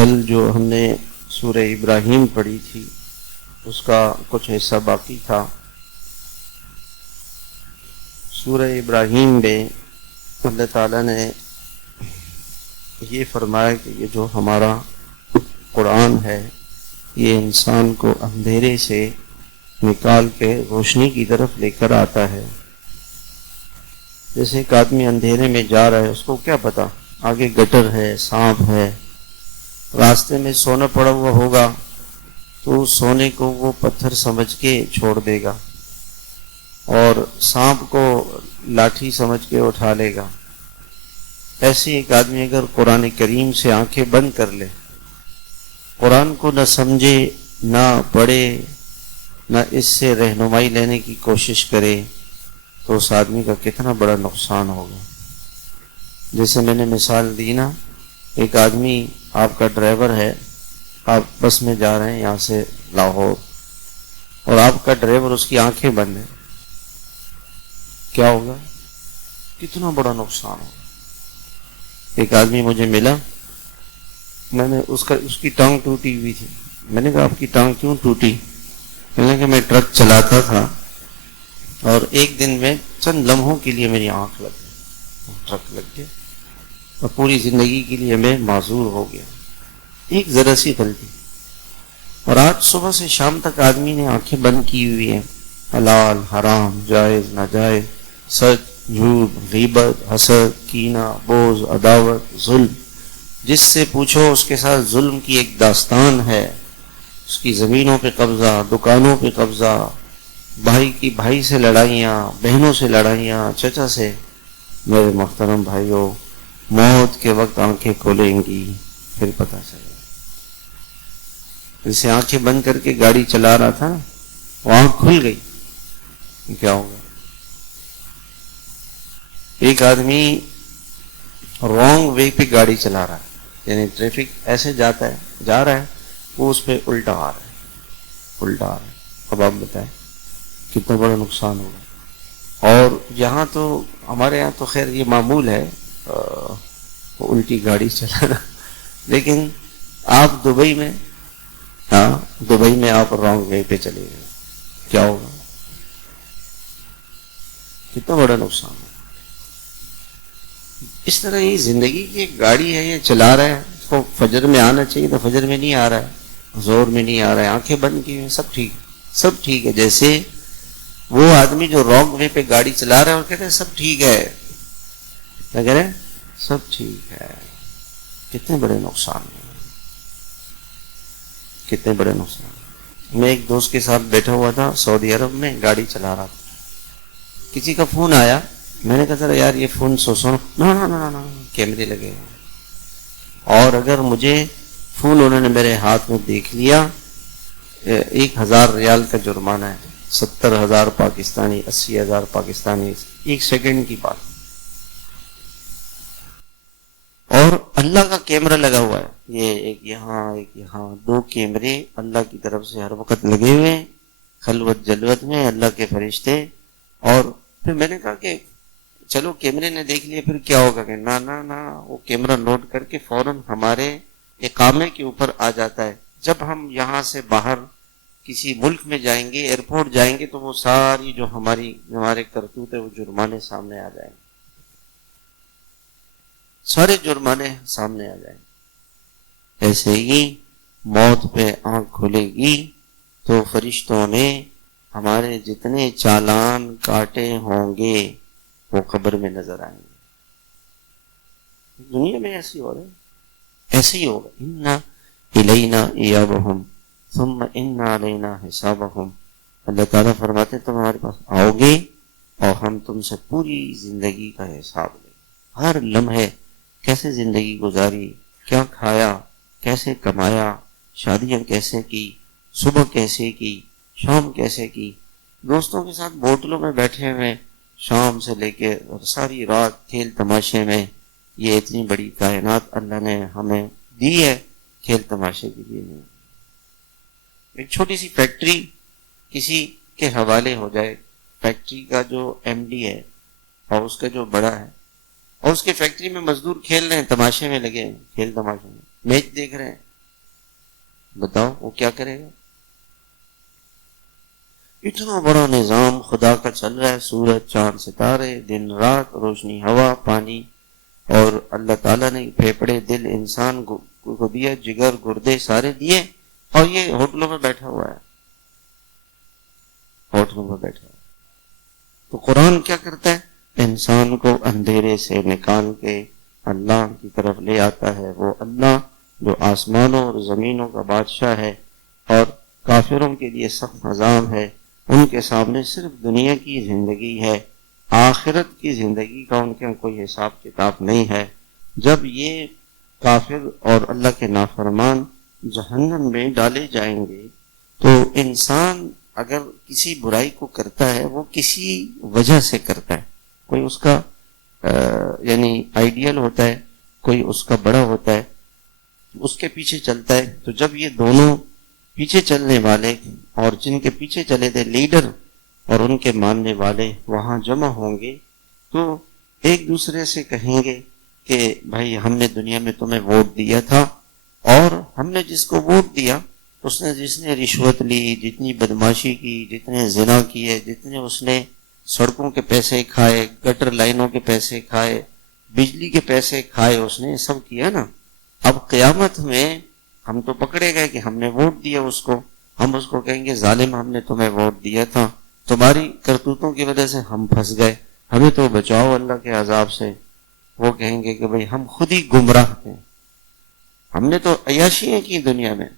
کل جو ہم نے سورہ ابراہیم پڑھی تھی اس کا کچھ حصہ باقی تھا۔ سورہ ابراہیم میں اللہ تعالیٰ نے یہ فرمایا کہ یہ جو ہمارا قرآن ہے یہ انسان کو اندھیرے سے نکال کے روشنی کی طرف لے کر آتا ہے۔ جیسے ایک آدمی اندھیرے میں جا رہا ہے، اس کو کیا پتا آگے گٹر ہے، سانپ ہے، راستے میں سونا پڑا ہوا ہوگا تو سونے کو وہ پتھر سمجھ کے چھوڑ دے گا اور سانپ کو لاٹھی سمجھ کے اٹھا لے گا۔ ایسے ایک آدمی اگر قرآن کریم سے آنکھیں بند کر لے، قرآن کو نہ سمجھے، نہ پڑھے، نہ اس سے رہنمائی لینے کی کوشش کرے تو اس آدمی کا کتنا بڑا نقصان ہوگا۔ جیسے میں نے مثال دی نا، ایک آدمی آپ کا ڈرائیور ہے، آپ بس میں جا رہے ہیں یہاں سے لاہور، اور آپ کا ڈرائیور اس کی آنکھیں بند ہیں، کیا ہوگا؟ کتنا بڑا نقصان ہوگا۔ ایک آدمی مجھے ملا، میں نے اس کی ٹانگ ٹوٹی ہوئی تھی، میں نے کہا آپ کی ٹانگ کیوں ٹوٹی؟ میں نے کہا میں ٹرک چلاتا تھا اور ایک دن میں چند لمحوں کے لیے میری آنکھ لگ گئی، ٹرک لگ گیا اور پوری زندگی کے لیے میں معذور ہو گیا، ایک ذرا سی غلطی۔ اور آج صبح سے شام تک آدمی نے آنکھیں بند کی ہوئی ہیں، حلال حرام، جائز ناجائز، سچ جھوٹ، غیبت، حسد، کینہ، بغض، عداوت، ظلم، جس سے پوچھو اس کے ساتھ ظلم کی ایک داستان ہے۔ اس کی زمینوں پہ قبضہ، دکانوں پہ قبضہ، بھائی کی بھائی سے لڑائیاں، بہنوں سے لڑائیاں، چچا سے۔ میرے محترم بھائیوں، موت کے وقت آنکھیں کھولیں گی پھر پتہ چلے گا۔ جسے آنکھیں بند کر کے گاڑی چلا رہا تھا وہ آنکھ کھل گئی، کیا ہوگا؟ ایک آدمی رانگ وے پہ گاڑی چلا رہا ہے، یعنی ٹریفک ایسے جا رہا ہے، وہ اس پہ الٹا آ رہا ہے۔ اب آپ بتائیں کتنا بڑا نقصان ہوگا۔ اور یہاں تو ہمارے یہاں تو خیر یہ معمول ہے الٹی گاڑی چلانا، لیکن آپ دبئی میں آپ رانگ وے پہ چلے گئے، کیا ہوگا؟ کتنا بڑا نقصان ہوگا۔ اس طرح یہ زندگی کی ایک گاڑی ہے، یہ چلا رہا ہے، اس کو فجر میں آنا چاہیے تو فجر میں نہیں آ رہا ہے، زور میں نہیں آ رہا ہے، آنکھیں بند کی ہیں، سب ٹھیک ہے۔ جیسے وہ آدمی جو رانگ وے پہ گاڑی چلا رہا ہے اور کہتے ہیں سب ٹھیک ہے، کیا کہہ رہے ہیں؟ سب ٹھیک ہے۔ کتنے بڑے نقصان ہیں، کتنے بڑے نقصان۔ میں ایک دوست کے ساتھ بیٹھا ہوا تھا سعودی عرب میں، گاڑی چلا رہا تھا، کسی کا فون آیا، میں نے کہا ذرا یار یہ فون سنو، نا کیمرے لگے ہیں، اور اگر مجھے فون انہوں نے میرے ہاتھ میں دیکھ لیا 1000 ریال کا جرمانہ ہے، 70,000 پاکستانی، 80,000 پاکستانی، ایک سیکنڈ کی بات۔ اور اللہ کا کیمرہ لگا ہوا ہے، یہ ایک یہاں 2 کیمرے اللہ کی طرف سے ہر وقت لگے ہوئے ہیں، خلوت جلوت میں اللہ کے فرشتے۔ اور پھر میں نے کہا کہ چلو کیمرے نے دیکھ لیا پھر کیا ہوگا، کہ نہ وہ کیمرہ نوٹ کر کے فوراً ہمارے اقامے کے اوپر آ جاتا ہے۔ جب ہم یہاں سے باہر کسی ملک میں جائیں گے، ایئرپورٹ جائیں گے، تو وہ ساری جو ہمارے کرتوت ہے وہ جرمانے سامنے آ جائیں گے، سارے جرمانے سامنے آ جائیں گے۔ ایسے ہی موت پہ آنکھ کھلے گی تو فرشتوں نے ہمارے جتنے چالان کاٹے ہوں گے وہ قبر میں نظر آئیں گے۔ دنیا میں ایسے ہو رہا ہے، ایسے ہی ہوگا۔ اِنَّا إِلَيْنَا إِيَابَهُمْ ثُمَّ إِنَّا عَلَيْنَا حِسَابَهُمْ۔ اللہ تعالیٰ فرماتے ہیں تم ہمارے پاس آؤ گے اور ہم تم سے پوری زندگی کا حساب لیں گے، ہر لمحے کیسے زندگی گزاری، کیا کھایا، کیسے کمایا، شادیاں کیسے کی، صبح کیسے کی، شام کیسے کی، دوستوں کے ساتھ ہوٹلوں میں بیٹھے ہوئے شام سے لے کے اور ساری رات کھیل تماشے میں۔ یہ اتنی بڑی کائنات اللہ نے ہمیں دی ہے، کھیل تماشے کے لیے نہیں۔ ایک چھوٹی سی فیکٹری کسی کے حوالے ہو جائے، فیکٹری کا جو ایم ڈی ہے اور اس کا جو بڑا ہے، اور اس کے فیکٹری میں مزدور کھیل رہے ہیں، تماشے میں لگے ہیں، کھیل تماشے میں میچ دیکھ رہے ہیں، بتاؤ وہ کیا کرے گا؟ اتنا بڑا نظام خدا کا چل رہا ہے، سورج چاند ستارے، دن رات، روشنی ہوا پانی، اور اللہ تعالیٰ نے پھیپڑے دل انسان کو دیا، جگر گردے سارے دیے، اور یہ ہوٹلوں میں بیٹھا ہوا ہے، ہوٹلوں میں بیٹھا ہوا ہے۔ تو قرآن کیا کرتا ہے؟ انسان کو اندھیرے سے نکال کے اللہ کی طرف لے آتا ہے۔ وہ اللہ جو آسمانوں اور زمینوں کا بادشاہ ہے اور کافروں کے لیے سخت عذاب ہے، ان کے سامنے صرف دنیا کی زندگی ہے، آخرت کی زندگی کا ان کے کوئی حساب کتاب نہیں ہے۔ جب یہ کافر اور اللہ کے نافرمان جہنم میں ڈالے جائیں گے تو انسان اگر کسی برائی کو کرتا ہے وہ کسی وجہ سے کرتا ہے، کوئی اس کا یعنی آئیڈیل ہوتا ہے، کوئی اس کا بڑا ہوتا ہے، اس کے پیچھے چلتا ہے۔ تو جب یہ دونوں پیچھے چلنے والے اور جن کے پیچھے چلے تھے لیڈر اور ان کے ماننے والے وہاں جمع ہوں گے تو ایک دوسرے سے کہیں گے کہ بھائی ہم نے دنیا میں تمہیں ووٹ دیا تھا، اور ہم نے جس کو ووٹ دیا جس نے رشوت لی، جتنی بدماشی کی، جتنے زنا کیے، جتنے اس نے سڑکوں کے پیسے کھائے، گٹر لائنوں کے پیسے کھائے، بجلی کے پیسے کھائے، اس نے سب کیا نا۔ اب قیامت میں ہم تو پکڑے گئے کہ ہم نے ووٹ دیا اس کو، ہم اس کو کہیں گے ظالم ہم نے تمہیں ووٹ دیا تھا، تمہاری کرتوتوں کی وجہ سے ہم پھنس گئے، ہمیں تو بچاؤ اللہ کے عذاب سے۔ وہ کہیں گے کہ بھئی ہم خود ہی گمراہ تھے، ہم نے تو عیاشیاں کی دنیا میں،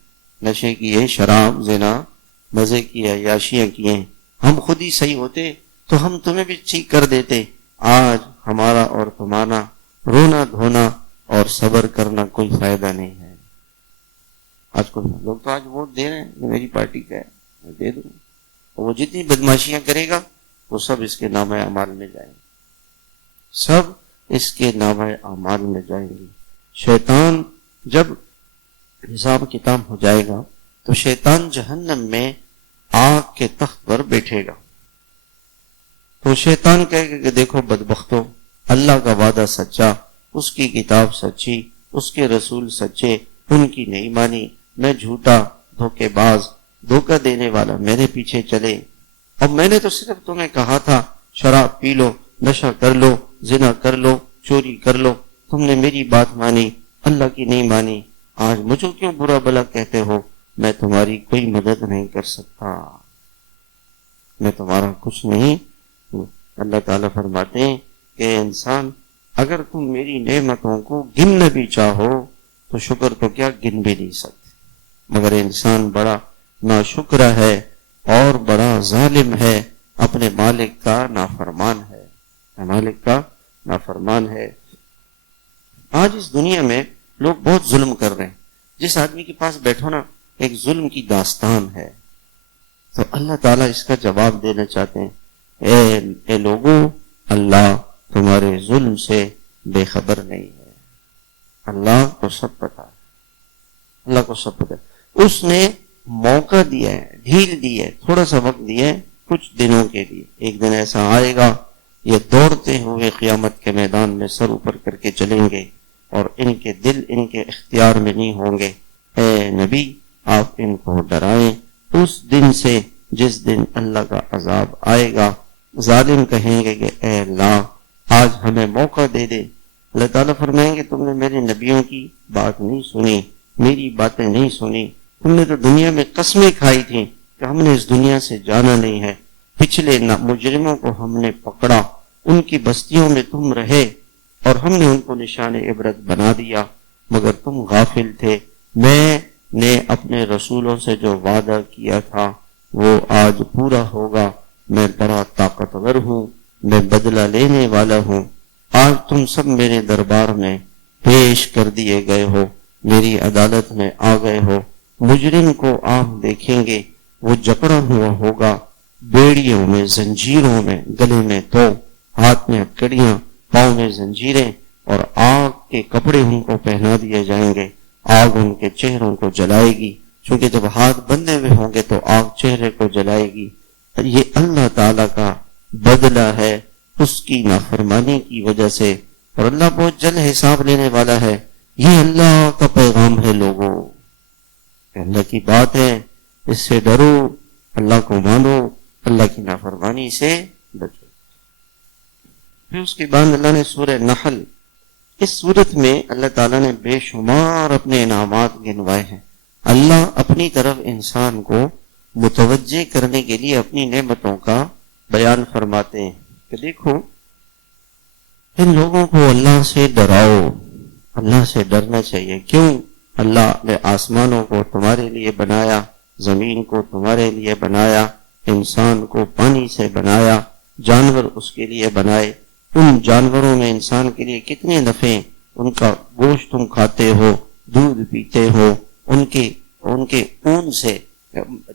نشے کیے، شراب زنا مزے کیے، عیاشیاں کیے، ہم خود ہی صحیح ہوتے تو ہم تمہیں بھی ٹھیک کر دیتے۔ آج ہمارا اور تمہارا رونا دھونا اور صبر کرنا کوئی فائدہ نہیں ہے۔ آج کل لوگ تو آج ووٹ دے رہے ہیں کہ میری پارٹی کا ہے میں دے دوں، اور وہ جتنی بدماشیاں کرے گا وہ سب اس کے نامہ اعمال میں جائیں گے، سب اس کے نامہ اعمال میں جائیں گے۔ شیطان جب حساب کتاب ہو جائے گا تو شیطان جہنم میں آگ کے تخت پر بیٹھے گا، تو شیطان کہے گا کہ دیکھو بدبختو، اللہ کا وعدہ سچا، اس کی کتاب سچی، اس کے رسول سچے، ان کی نہیں مانی، میں جھوٹا، دھوکے باز، دھوکہ دینے والا، میرے پیچھے چلے، اور میں نے تو صرف تمہیں کہا تھا شراب پی لو، نشہ کر لو، زنا کر لو، چوری کر لو، تم نے میری بات مانی، اللہ کی نہیں مانی، آج مجھے کیوں برا بلا کہتے ہو؟ میں تمہاری کوئی مدد نہیں کر سکتا، میں تمہارا کچھ نہیں۔ اللہ تعالیٰ فرماتے ہیں کہ انسان اگر تم میری نعمتوں کو گننا بھی چاہو تو شکر تو کیا گن بھی نہیں سکتے، مگر انسان بڑا ناشکر ہے اور بڑا ظالم ہے، اپنے مالک کا نافرمان ہے، مالک کا نافرمان ہے۔ آج اس دنیا میں لوگ بہت ظلم کر رہے ہیں، جس آدمی کے پاس بیٹھو نا ایک ظلم کی داستان ہے، تو اللہ تعالیٰ اس کا جواب دینا چاہتے ہیں، اے لوگوں، اللہ تمہارے ظلم سے بے خبر نہیں ہے، اللہ کو سب پتا ہے، اللہ کو سب پتا ہے۔ اس نے موقع دیا ہے، ڈھیل دی ہے، تھوڑا سا وقت دیا ہے کچھ دنوں کے لیے، ایک دن ایسا آئے گا یہ دوڑتے ہوئے قیامت کے میدان میں سر اوپر کر کے چلیں گے اور ان کے دل ان کے اختیار میں نہیں ہوں گے۔ اے نبی آپ ان کو ڈرائیں اس دن سے جس دن اللہ کا عذاب آئے گا۔ ظالم کہیں گے کہ اے اللہ آج ہمیں موقع دے دے۔ اللہ تعالیٰ فرمائیں گے تم نے میرے نبیوں کی بات نہیں سنی، میری باتیں نہیں سنی، تم نے تو دنیا میں قسمیں کھائی تھیں کہ ہم نے اس دنیا سے جانا نہیں ہے، پچھلے مجرموں کو ہم نے پکڑا، ان کی بستیوں میں تم رہے اور ہم نے ان کو نشان عبرت بنا دیا، مگر تم غافل تھے۔ میں نے اپنے رسولوں سے جو وعدہ کیا تھا وہ آج پورا ہوگا، میں بڑا طاقتور ہوں، میں بدلہ لینے والا ہوں۔ آج تم سب میرے دربار میں پیش کر دیے گئے ہو، میری عدالت میں آ گئے ہو۔ مجرم کو آپ دیکھیں گے وہ جکڑا ہوا ہوگا، بیڑیوں میں، زنجیروں میں، گلے میں تو، ہاتھ میں ہتکڑیاں، پاؤں میں زنجیریں، اور آگ کے کپڑے ان کو پہنا دیے جائیں گے، آگ ان کے چہروں کو جلائے گی، چونکہ جب ہاتھ بندھے ہوئے ہوں گے تو آگ چہرے کو جلائے گی۔ یہ اللہ تعالیٰ کا بدلہ ہے اس کی نافرمانی کی وجہ سے، اور اللہ بہت جلد حساب لینے والا ہے۔ یہ اللہ کا پیغام ہے لوگوں، کہ اللہ کی بات ہے، اس سے ڈرو، اللہ کو مانو، اللہ کی نافرمانی سے بچو۔ پھر اس کے بعد اللہ نے سورہ نحل، اس صورت میں اللہ تعالیٰ نے بے شمار اپنے انعامات گنوائے ہیں۔ اللہ اپنی طرف انسان کو متوجہ کرنے کے لیے اپنی نعمتوں کا بیان فرماتے ہیں کہ دیکھو ان لوگوں کو اللہ سے ڈراؤ، اللہ سے ڈرنا چاہیے۔ کیوں؟ اللہ نے آسمانوں کو تمہارے لیے بنایا، زمین کو تمہارے لیے بنایا، انسان کو پانی سے بنایا، جانور اس کے لیے بنائے۔ ان جانوروں میں انسان کے لیے کتنے نفع، ان کا گوشت تم کھاتے ہو، دودھ پیتے ہو، ان کے اون سے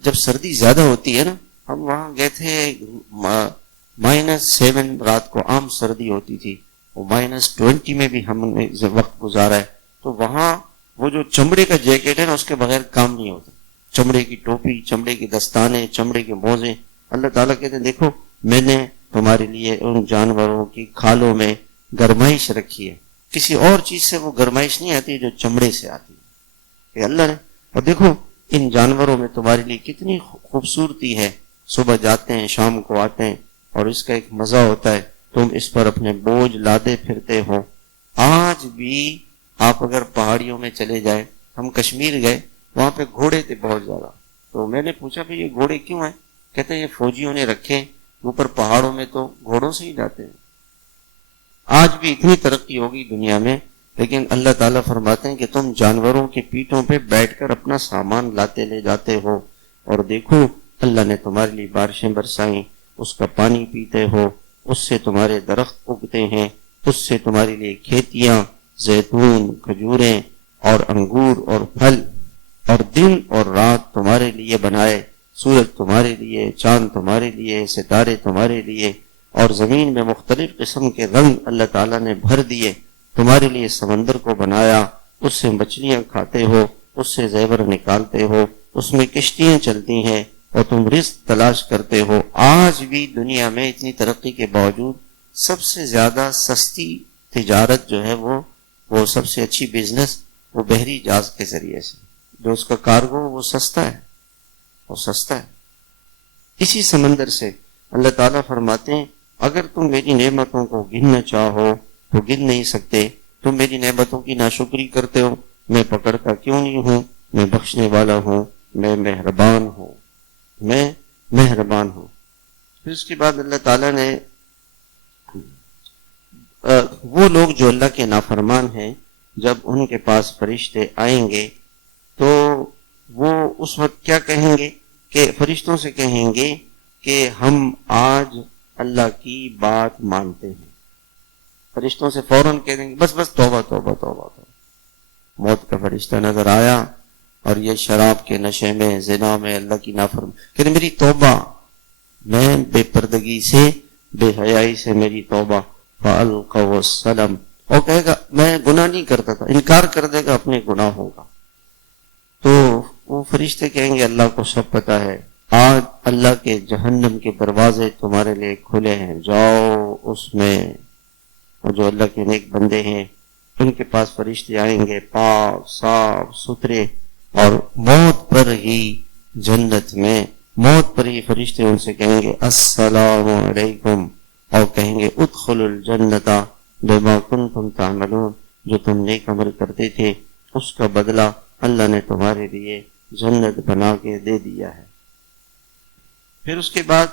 جب سردی زیادہ ہوتی ہے نا، ہم وہاں گئے تھے -7 رات کو عام سردی ہوتی تھی، اور -20 میں بھی ہم نے وقت گزارا ہے، تو وہاں وہ جو چمڑے کا جیکٹ ہے نا اس کے بغیر کام نہیں ہوتا، چمڑے کی ٹوپی، چمڑے کی دستانے، چمڑے کے موزے۔ اللہ تعالیٰ کہتے ہیں دیکھو میں نے تمہارے لیے ان جانوروں کی کھالوں میں گرمائش رکھی ہے، کسی اور چیز سے وہ گرمائش نہیں آتی جو چمڑے سے آتی ہے، کہ اللہ نے۔ اور دیکھو ان جانوروں میں تمہارے لیے کتنی خوبصورتی ہے، صبح جاتے ہیں شام کو آتے ہیں، اور اس کا ایک مزہ ہوتا ہے، تم اس پر اپنے بوجھ لادے پھرتے ہو۔ آج بھی آپ اگر پہاڑیوں میں چلے جائیں، ہم کشمیر گئے، وہاں پہ گھوڑے تھے بہت زیادہ، تو میں نے پوچھا بھئی یہ گھوڑے کیوں ہیں؟ کہتے ہیں یہ فوجیوں نے رکھے، اوپر پہاڑوں میں تو گھوڑوں سے ہی جاتے ہیں۔ آج بھی اتنی ترقی ہوگی دنیا میں، لیکن اللہ تعالیٰ فرماتے ہیں کہ تم جانوروں کی پیٹھوں پہ بیٹھ کر اپنا سامان لاتے لے جاتے ہو، اور دیکھو اللہ نے تمہارے لیے بارشیں برسائیں، اس کا پانی پیتے ہو، اس سے تمہارے درخت اگتے ہیں، اس سے تمہارے لیے کھیتیاں، زیتون، کھجوریں اور انگور اور پھل، اور دن اور رات تمہارے لیے بنائے، سورج تمہارے لیے، چاند تمہارے لیے، ستارے تمہارے لیے، اور زمین میں مختلف قسم کے رنگ اللہ تعالیٰ نے بھر دیے، تمہارے لیے سمندر کو بنایا، اس سے مچھلیاں کھاتے ہو، اس سے زیور نکالتے ہو، اس میں کشتیاں چلتی ہیں اور تم رزق تلاش کرتے ہو۔ آج بھی دنیا میں اتنی ترقی کے باوجود سب سے زیادہ سستی تجارت جو ہے وہ سب سے اچھی بزنس وہ بحری جہاز کے ذریعے سے، جو اس کا کارگو وہ سستا ہے، وہ سستا ہے۔ اسی سمندر سے اللہ تعالیٰ فرماتے ہیں اگر تم میری نعمتوں کو گننا چاہو تو گن نہیں سکتے، تم میری نعمتوں کی ناشکری کرتے ہو، میں پکڑتا کیوں نہیں ہوں، میں بخشنے والا ہوں، میں مہربان ہوں، میں مہربان ہوں۔ پھر اس کے بعد اللہ تعالیٰ نے وہ لوگ جو اللہ کے نافرمان ہیں، جب ان کے پاس فرشتے آئیں گے تو وہ اس وقت کیا کہیں گے کہ فرشتوں سے کہیں گے کہ ہم آج اللہ کی بات مانتے ہیں۔ فرشتوں سے فوراً کہہ دیں گے بس بس توبہ توبہ توبہ توبہ۔ موت کا فرشتہ نظر آیا اور یہ شراب کے نشے میں، زنا میں، اللہ کی نافرمانی، کہ میری توبہ، میں بے پردگی سے، بے حیائی سے میری توبہ، فَأَلْقَوْا السَّلَمَ، اور کہے گا میں گناہ نہیں کرتا تھا، انکار کر دے گا اپنے گناہوں کا۔ تو وہ فرشتے کہیں گے اللہ کو سب پتا ہے، آج اللہ کے جہنم کے دروازے تمہارے لیے کھلے ہیں، جاؤ اس میں۔ اور جو اللہ کے نیک بندے ہیں ان کے پاس فرشتے آئیں گے پاک صاف ستھرے، اور موت پر ہی جنت میں، موت پر ہی فرشتے ان سے کہیں گے السلام علیکم، اور کہیں گے ادخلوا الجنت بما کنتم تعملون، جو تم نیک عمل کرتے تھے اس کا بدلہ اللہ نے تمہارے لیے جنت بنا کے دے دیا ہے۔ پھر اس کے بعد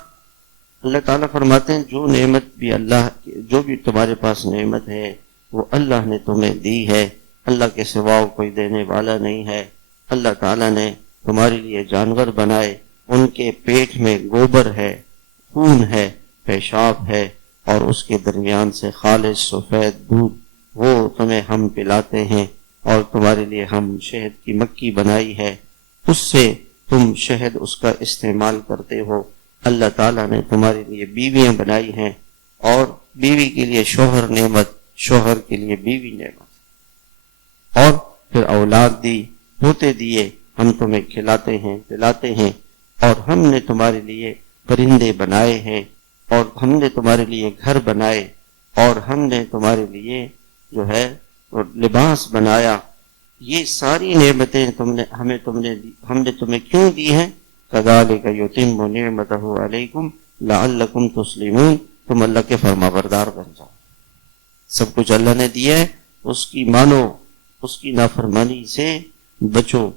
اللہ تعالیٰ فرماتے ہیں جو نعمت بھی اللہ، جو بھی تمہارے پاس نعمت ہے وہ اللہ نے تمہیں دی ہے، اللہ کے سوا کوئی دینے والا نہیں ہے۔ اللہ تعالیٰ نے تمہارے لیے جانور بنائے، ان کے پیٹ میں گوبر ہے، خون ہے، پیشاب ہے، اور اس کے درمیان سے خالص سفید دودھ وہ تمہیں ہم پلاتے ہیں، اور تمہارے لیے ہم شہد کی مکھی بنائی ہے، اس سے تم شہد اس کا استعمال کرتے ہو۔ اللہ تعالیٰ نے تمہارے لیے بیویاں بنائی ہیں، اور بیوی کے لیے شوہر نعمت، شوہر کے لیے بیوی نعمت، اور پھر اولاد دی، ہوتے دیے، ہم تمہیں کھلاتے ہیں پلاتے ہیں، اور ہم نے تمہارے لیے پرندے بنائے ہیں، اور ہم نے تمہارے لیے گھر بنائے، اور ہم نے تمہارے لیے جو ہے لباس بنایا۔ یہ ساری نعمتیں ہم نے تمہیں کیوں دی ہیں؟ کذالک یتم نعمتہ علیکم لعلکم تسلمون، تم اللہ کے فرما بردار بن جاؤ۔ سب کچھ اللہ نے دیا ہے، اس کی مانو، اس کی نافرمانی سے بچو۔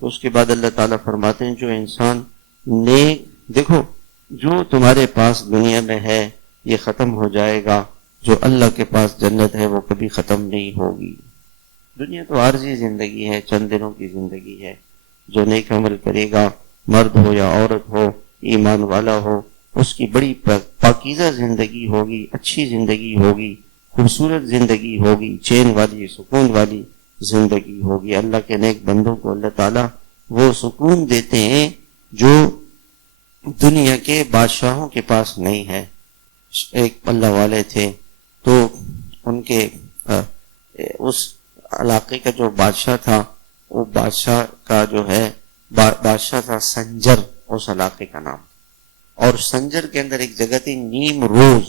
تو اس کے بعد اللہ تعالیٰ فرماتے ہیں جو انسان نیک، دیکھو جو تمہارے پاس دنیا میں ہے یہ ختم ہو جائے گا، جو اللہ کے پاس جنت ہے وہ کبھی ختم نہیں ہوگی۔ دنیا تو عارضی زندگی ہے، چند دنوں کی زندگی ہے۔ جو نیک عمل کرے گا، مرد ہو یا عورت ہو، ایمان والا ہو، اس کی بڑی پاکیزہ زندگی ہوگی، اچھی زندگی ہوگی، خوبصورت زندگی ہوگی، چین والی، سکون والی زندگی ہوگی۔ اللہ کے نیک بندوں کو اللہ تعالیٰ وہ سکون دیتے ہیں جو دنیا کے بادشاہوں کے پاس نہیں ہے۔ ایک اللہ والے تھے، تو ان کے اس علاقے کا جو بادشاہ تھا، وہ بادشاہ کا جو ہے بادشاہ تھا سنجر، اس علاقے کا نام، اور سنجر کے اندر ایک جگہ تھی نیم روز۔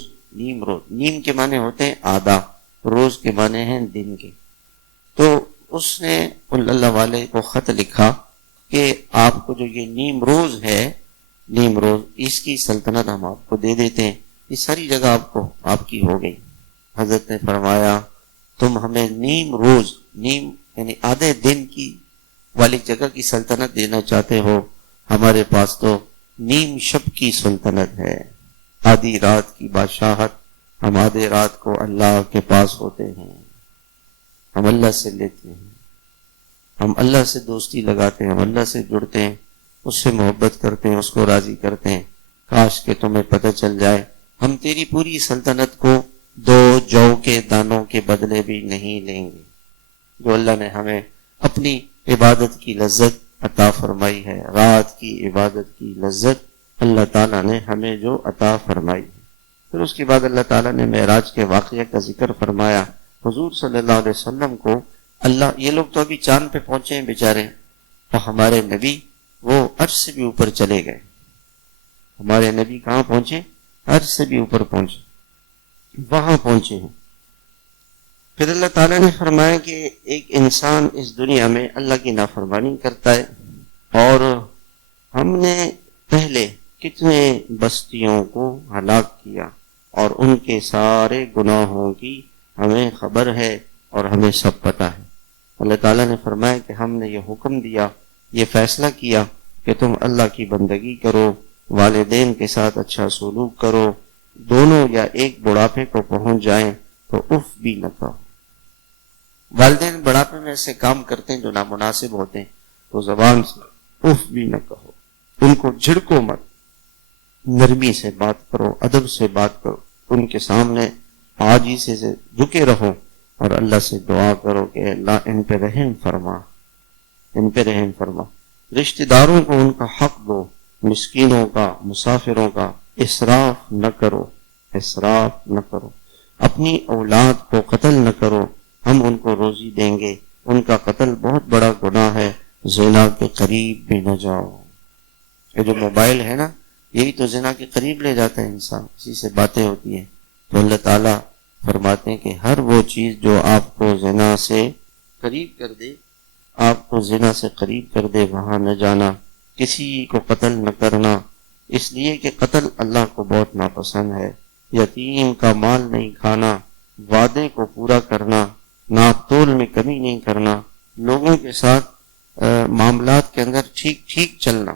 نیم کے معنی ہوتے ہیں آدھا، روز کے معنی ہیں دن کے۔ تو اس نے اللہ والے کو خط لکھا کہ آپ کو جو یہ نیم روز ہے، نیم روز، اس کی سلطنت ہم آپ کو دے دیتے ہیں، یہ ساری جگہ آپ کی ہو گئی۔ حضرت نے فرمایا تم ہمیں نیم روز، نیم یعنی آدھے دن کی والی جگہ کی سلطنت دینا چاہتے ہو، ہمارے پاس تو نیم شب کی سلطنت ہے، آدھی رات کی بادشاہت۔ ہم آدھے رات کو اللہ کے پاس ہوتے ہیں، ہم اللہ سے لیتے ہیں، ہم اللہ سے دوستی لگاتے ہیں، ہم اللہ سے جڑتے ہیں، اس سے محبت کرتے ہیں، اس کو راضی کرتے ہیں۔ کاش کہ تمہیں پتہ چل جائے ہم تیری پوری سلطنت کو 2 جو کے دانوں کے بدلے بھی نہیں لیں گے۔ جو اللہ نے ہمیں اپنی عبادت کی لذت عطا فرمائی ہے، رات کی عبادت کی لذت اللہ تعالیٰ نے ہمیں جو عطا فرمائی ہے۔ پھر اس کے بعد اللہ تعالیٰ نے معراج کے واقعہ کا ذکر فرمایا۔ حضور صلی اللہ علیہ وسلم کو اللہ، یہ لوگ تو ابھی چاند پہ پہنچے ہیں بیچارے، اور ہمارے نبی وہ عرش سے بھی اوپر چلے گئے۔ ہمارے نبی کہاں پہنچے؟ عرش سے بھی اوپر پہنچے، وہاں پہنچے ہیں۔ پھر اللہ تعالیٰ نے فرمایا کہ ایک انسان اس دنیا میں اللہ کی نافرمانی کرتا ہے، اور ہم نے پہلے کتنے بستیوں کو ہلاک کیا، اور ان کے سارے گناہوں کی ہمیں خبر ہے اور ہمیں سب پتہ ہے۔ اللہ تعالیٰ نے فرمایا کہ ہم نے یہ حکم دیا، یہ فیصلہ کیا کہ تم اللہ کی بندگی کرو، والدین کے ساتھ اچھا سلوک کرو، دونوں یا ایک بڑھاپے کو پہنچ جائیں تو اف بھی نہ کہو۔ والدین بڑھاپے میں ایسے کام کرتے ہیں جو نامناسب ہوتے ہیں، تو زبان سے اف بھی نہ کہو، ان کو جھڑکو مت، نرمی سے بات کرو، ادب سے بات کرو، ان کے سامنے عاجزی سے جھکے رہو، اور اللہ سے دعا کرو کہ اللہ ان پہ رحم فرما، ان پہ رحم فرما۔ رشتہ داروں کو ان کا حق دو، مسکینوں کا، مسافروں کا اسراف نہ کرو، اسراف نہ کرو۔ اپنی اولاد کو قتل نہ کرو، ہم ان کو روزی دیں گے، ان کا قتل بہت بڑا گناہ ہے، زنا کے قریب بھی نہ جاؤ۔ یہ جو موبائل ہے نا، یہی تو زنا کے قریب لے جاتا ہے انسان، اسی سے باتیں ہوتی ہیں۔ تو اللہ تعالیٰ فرماتے ہیں کہ ہر وہ چیز جو آپ کو زنا سے قریب کر دے، آپ کو زنا سے قریب کر دے، وہاں نہ جانا۔ کسی کو قتل نہ کرنا، اس لیے کہ قتل اللہ کو بہت ناپسند ہے۔ یتیم کا مال نہیں کھانا، وعدے کو پورا کرنا، ناپ تول میں کمی نہیں کرنا، لوگوں کے ساتھ معاملات کے اندر ٹھیک ٹھیک چلنا۔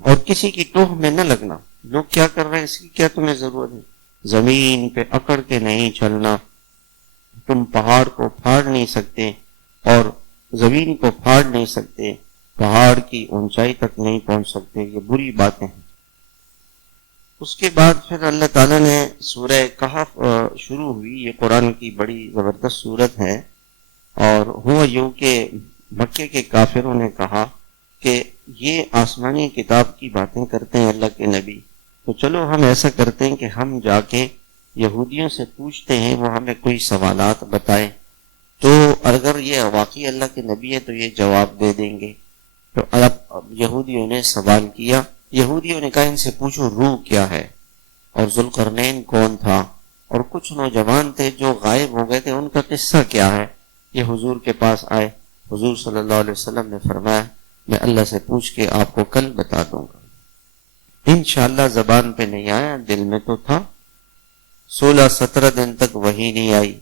اور کسی کی ٹوہ میں نہ لگنا، لوگ کیا کر رہے ہیں اس کی کیا تمہیں ضرورت ہے۔ زمین پہ اکڑ کے نہیں چلنا، تم پہاڑ کو پھاڑ نہیں سکتے اور زمین کو پھاڑ نہیں سکتے، پہاڑ کی اونچائی تک نہیں پہنچ سکتے، یہ بری باتیں ہیں۔ اس کے بعد پھر اللہ تعالیٰ نے سورہ کہف شروع ہوئی، یہ قرآن کی بڑی زبردست سورت ہے، اور ہوا یوں کہ مکے کے کافروں نے کہا کہ یہ آسمانی کتاب کی باتیں کرتے ہیں اللہ کے نبی، تو چلو ہم ایسا کرتے ہیں کہ ہم جا کے یہودیوں سے پوچھتے ہیں، وہ ہمیں کوئی سوالات بتائیں، تو اگر یہ واقعی اللہ کے نبی ہے تو یہ جواب دے دیں گے۔ تو اب یہودیوں نے سوال کیا، یہودیوں نے کہا ان سے پوچھو روح کیا ہے، اور ذوالقرنین کون تھا، اور کچھ نوجوان تھے جو غائب ہو گئے تھے، ان کا قصہ کیا ہے؟ یہ حضور کے پاس آئے، حضور صلی اللہ علیہ وسلم نے فرمایا میں اللہ سے پوچھ کے آپ کو کل بتا دوں گا۔ انشاءاللہ زبان پہ نہیں آیا، دل میں تو تھا۔ 16-17 دن تک وہی نہیں آئی۔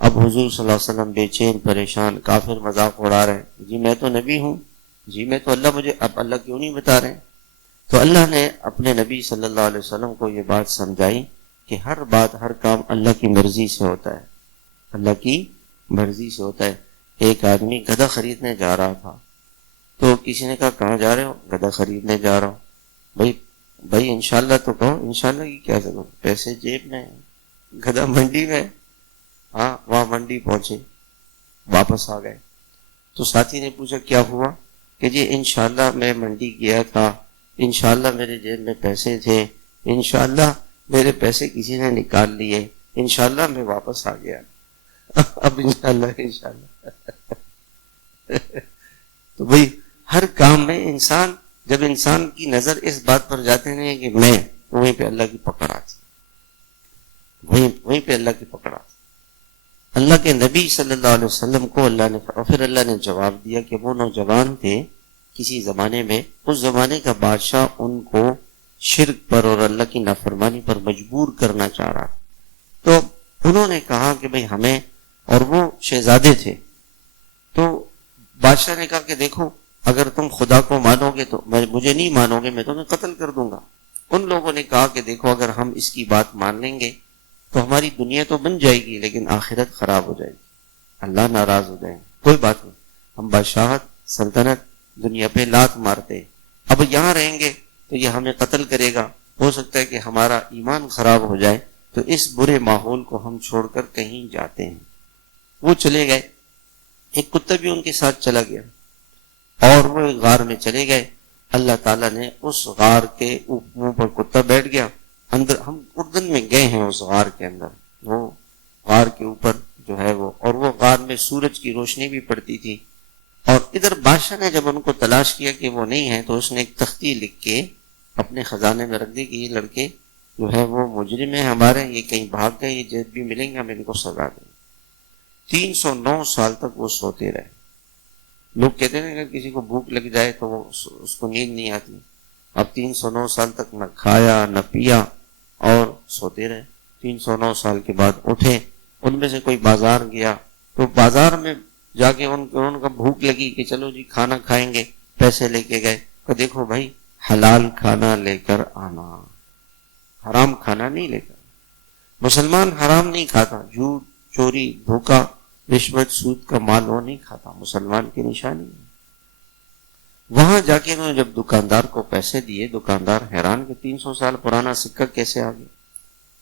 اب حضور صلی اللہ علیہ وسلم بے چین پریشان، کافر مذاق اڑا رہے ہیں، جی میں تو نبی ہوں، جی میں تو اللہ، مجھے اب اللہ کیوں نہیں بتا رہے ہیں؟ تو اللہ نے اپنے نبی صلی اللہ علیہ وسلم کو یہ بات سمجھائی کہ ہر بات، ہر کام اللہ کی مرضی سے ہوتا ہے، اللہ کی مرضی سے ہوتا ہے۔ ایک آدمی گدھا خریدنے جا رہا تھا، تو کسی نے کہا کہاں جا رہے ہو؟ گدھا خریدنے جا رہا ہوں۔ بھائی انشاءاللہ تو کہو، انشاءاللہ کی کیا ضرورت، پیسے جیب میں، گدھا منڈی میں۔ ہاں، وہاں منڈی پہنچے، واپس آ گئے، تو ساتھی نے پوچھا کیا ہوا؟ کہ جی انشاءاللہ میں منڈی گیا تھا، انشاءاللہ میرے جیب میں پیسے تھے، انشاءاللہ میرے پیسے کسی نے نکال لیے، انشاءاللہ میں واپس آ گیا۔ اب انشاءاللہ انشاءاللہ تو بھئی ہر کام میں انسان، جب انسان کی نظر اس بات پر جاتے نہیں کہ میں، وہیں پہ اللہ کی پکڑ آتی، وہیں پہ اللہ کی پکڑ آتی۔ اللہ کے نبی صلی اللہ علیہ وسلم کو اللہ نے، اور پھر اللہ نے جواب دیا کہ وہ نوجوان تھے کسی زمانے میں، اس زمانے کا بادشاہ ان کو شرک پر اور اللہ کی نافرمانی پر مجبور کرنا چاہ رہا، تو انہوں نے کہا کہ بھئی ہمیں، اور وہ شہزادے تھے، تو بادشاہ نے کہا کہ دیکھو اگر تم خدا کو مانو گے تو مجھے نہیں مانو گے میں تمہیں قتل کر دوں گا۔ ان لوگوں نے کہا کہ دیکھو اگر ہم اس کی بات مان لیں گے تو ہماری دنیا تو بن جائے گی لیکن آخرت خراب ہو جائے گی، اللہ ناراض ہو جائے گا، کوئی بات نہیں، ہم بادشاہت سلطنت دنیا پہ لات مارتے، اب یہاں رہیں گے تو یہ ہمیں قتل کرے گا، ہو سکتا ہے کہ ہمارا ایمان خراب ہو جائے، تو اس برے ماحول کو ہم چھوڑ کر کہیں جاتے ہیں۔ وہ چلے گئے، ایک کتا بھی ان کے ساتھ چلا گیا، اور وہ ایک غار میں چلے گئے۔ اللہ تعالیٰ نے اس غار کے منہ پر کتا بیٹھ گیا، اندر، ہم اردن میں گئے ہیں اس غار کے اندر، وہ غار کے اوپر جو ہے وہ، اور وہ غار میں سورج کی روشنی بھی پڑتی تھی، اور ادھر بادشاہ نے جب ان کو تلاش کیا کہ وہ نہیں ہے تو اس نے ایک تختی لکھ کے اپنے خزانے میں رکھ دی کہ یہ لڑکے جو ہے وہ مجرم ہیں ہمارے، یہ کہیں بھاگ گئے، یہ جب بھی ملیں گے ہم ان کو سزا دیں گے۔ 309 سال تک وہ سوتے رہے۔ لوگ کہتے ہیں کہ کسی کو بھوک لگ جائے تو وہ اس کو نیند نہیں آتی، اب 309 سال تک نہ کھایا نہ پیا اور سوتے رہے۔ 309 سال کے بعد اٹھے، ان میں سے کوئی بازار گیا تو بازار میں جا کے ان کا بھوک لگی کہ چلو جی کھانا کھائیں گے، پیسے لے کے گئے، تو دیکھو بھائی حلال کھانا لے کر آنا، حرام کھانا نہیں لے کر۔ مسلمان حرام نہیں کھاتا، جھوٹ، چوری، دھوکہ، رشوت، سود کا مال وہ نہیں کھاتا، مسلمان کی نشانی ہے۔ وہاں جا کے انہوں نے جب دکاندار کو پیسے دیے، دکاندار حیران کہ 300 سال پرانا سکہ کیسے آ گیا۔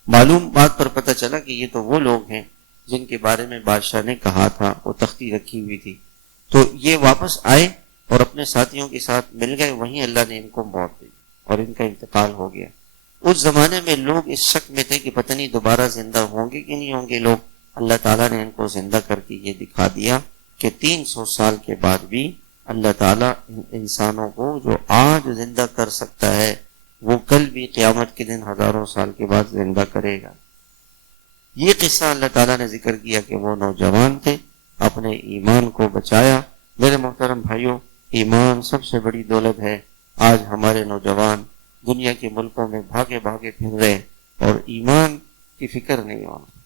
معلوم بات پر پتہ چلا کہ یہ تو وہ لوگ ہیں جن کے بارے میں بادشاہ نے کہا تھا، وہ تختی رکھی ہوئی تھی، تو یہ واپس آئے اور اپنے ساتھیوں کے ساتھ مل گئے، وہیں اللہ نے ان کو موت دی اور ان کا انتقال ہو گیا۔ اس زمانے میں لوگ اس شک میں تھے کہ پتہ نہیں دوبارہ زندہ ہوں گے کہ نہیں ہوں گے لوگ، اللہ تعالیٰ نے ان کو زندہ کر کے یہ دکھا دیا کہ 300 سال کے بعد بھی اللہ تعالیٰ انسانوں کو جو آج زندہ کر سکتا ہے وہ کل بھی قیامت کے دن ہزاروں سال کے بعد زندہ کرے گا۔ یہ قصہ اللہ تعالیٰ نے ذکر کیا کہ وہ نوجوان تھے، اپنے ایمان کو بچایا۔ میرے محترم بھائیوں، ایمان سب سے بڑی دولت ہے۔ آج ہمارے نوجوان دنیا کے ملکوں میں بھاگے بھاگے پھر رہے اور ایمان کی فکر نہیں ہونا،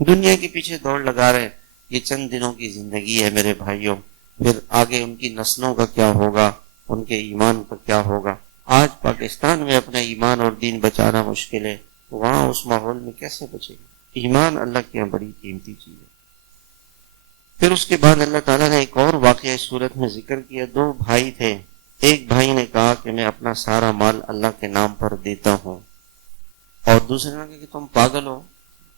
دنیا کے پیچھے دوڑ لگا رہے۔ یہ چند دنوں کی زندگی ہے میرے بھائیوں، پھر آگے ان کی نسلوں کا کیا ہوگا، ان کے ایمان کا کیا ہوگا۔ آج پاکستان میں اپنا ایمان اور دین بچانا مشکل ہے، وہاں اس ماحول میں کیسے بچے گا؟ ایمان اللہ کی بڑی قیمتی چیز ہے۔ پھر اس کے بعد اللہ تعالیٰ نے ایک اور واقعہ اس صورت میں ذکر کیا۔ 2 بھائی تھے، ایک بھائی نے کہا کہ میں اپنا سارا مال اللہ کے نام پر دیتا ہوں، اور دوسرے نے کہا کہ تم پاگل ہو،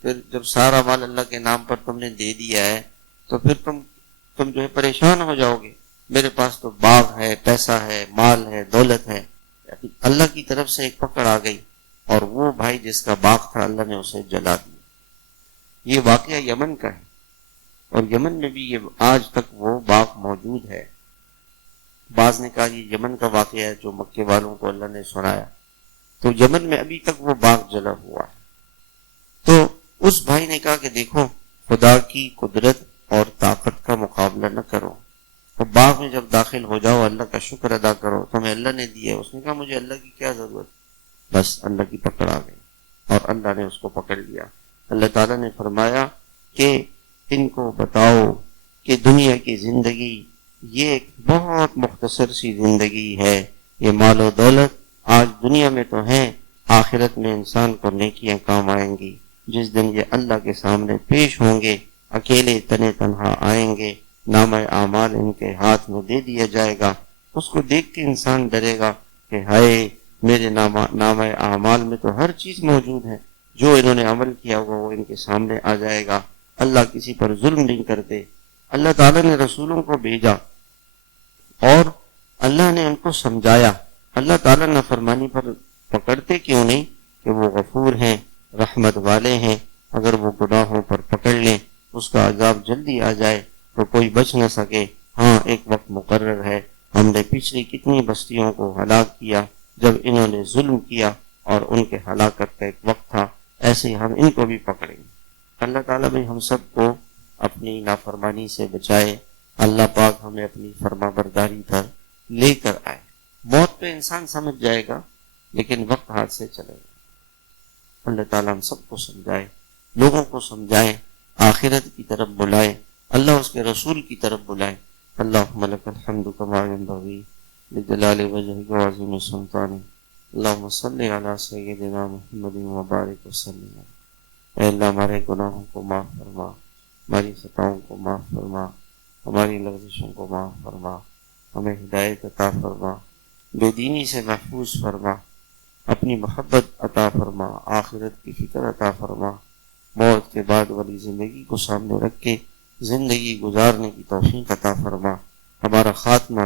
پھر جب سارا مال اللہ کے نام پر تم نے دے دیا ہے تو پھر تم جو ہے پریشان ہو جاؤ گے، میرے پاس تو باغ ہے، پیسہ ہے، مال ہے، دولت ہے۔ اللہ کی طرف سے ایک پکڑ آ گئی اور وہ بھائی جس کا باغ تھا اللہ نے اسے جلا دیا۔ یہ واقعہ یمن کا ہے، اور یمن میں بھی یہ آج تک وہ باغ موجود ہے۔ بعض نے کہا یہ یمن کا واقعہ ہے جو مکے والوں کو اللہ نے سنایا، تو یمن میں ابھی تک وہ باغ جلا ہوا ہے۔ تو اس بھائی نے کہا کہ دیکھو خدا کی قدرت اور طاقت کا مقابلہ نہ کرو، اور باغ میں جب داخل ہو جاؤ اللہ کا شکر ادا کرو، تمہیں اللہ نے دیا ہے۔ اس نے کہا مجھے اللہ کی کیا ضرورت، بس اللہ کی پکڑ آ گئی اور اللہ نے اس کو پکڑ لیا۔ اللہ تعالیٰ نے فرمایا کہ ان کو بتاؤ کہ دنیا کی زندگی یہ ایک بہت مختصر سی زندگی ہے، یہ مال و دولت آج دنیا میں تو ہے، آخرت میں انسان کو نیکیاں کام آئیں گی۔ جس دن یہ اللہ کے سامنے پیش ہوں گے، اکیلے تنے تنہا آئیں گے، نامہ اعمال ان کے ہاتھ میں دے دیا جائے گا، اس کو دیکھ کے انسان ڈرے گا کہ ہائے میرے نامہ اعمال میں تو ہر چیز موجود ہے، جو انہوں نے عمل کیا ہوا وہ ان کے سامنے آ جائے گا۔ اللہ کسی پر ظلم نہیں کرتے۔ اللہ تعالیٰ نے رسولوں کو بھیجا اور اللہ نے ان کو سمجھایا۔ اللہ تعالیٰ نافرمانی پر پکڑتے کیوں نہیں کہ وہ غفور ہیں، رحمت والے ہیں، اگر وہ گناہوں پر پکڑ لیں اس کا عذاب جلدی آ جائے تو کوئی بچ نہ سکے۔ ہاں ایک وقت مقرر ہے، ہم نے پچھلی کتنی بستیوں کو ہلاک کیا جب انہوں نے ظلم کیا اور ان کے ہلاکت کا ایک وقت تھا، ایسے ہی ہم ان کو بھی پکڑیں گے۔ اللہ تعالیٰ بھی ہم سب کو اپنی نافرمانی سے بچائے، اللہ پاک ہمیں اپنی فرما برداری پر لے کر آئے۔ موت پہ انسان سمجھ جائے گا لیکن وقت ہاتھ سے چلے گا۔ اللہ تعالیٰ ہم سب کو سمجھائے، لوگوں کو سمجھائے، آخرت کی طرف بلائے، اللہ اس کے رسول کی طرف بلائے۔ اللہم لک الحمد کما ینبغی لجلال وجہک وعظیم سلطانک، اللہم صلی علی سیدنا محمد وبارک وسلم۔ اے اللہ ہمارے گناہوں کو معاف فرما، ہماری خطاؤں کو معاف فرما، ہماری لغزشوں کو معاف فرما، ہمیں ہدایت عطا فرما، بے دینی سے محفوظ فرما، اپنی محبت عطا فرما، آخرت کی فکر عطا فرما، موت کے بعد والی زندگی کو سامنے رکھ کے زندگی گزارنے کی توفیق عطا فرما، ہمارا خاتمہ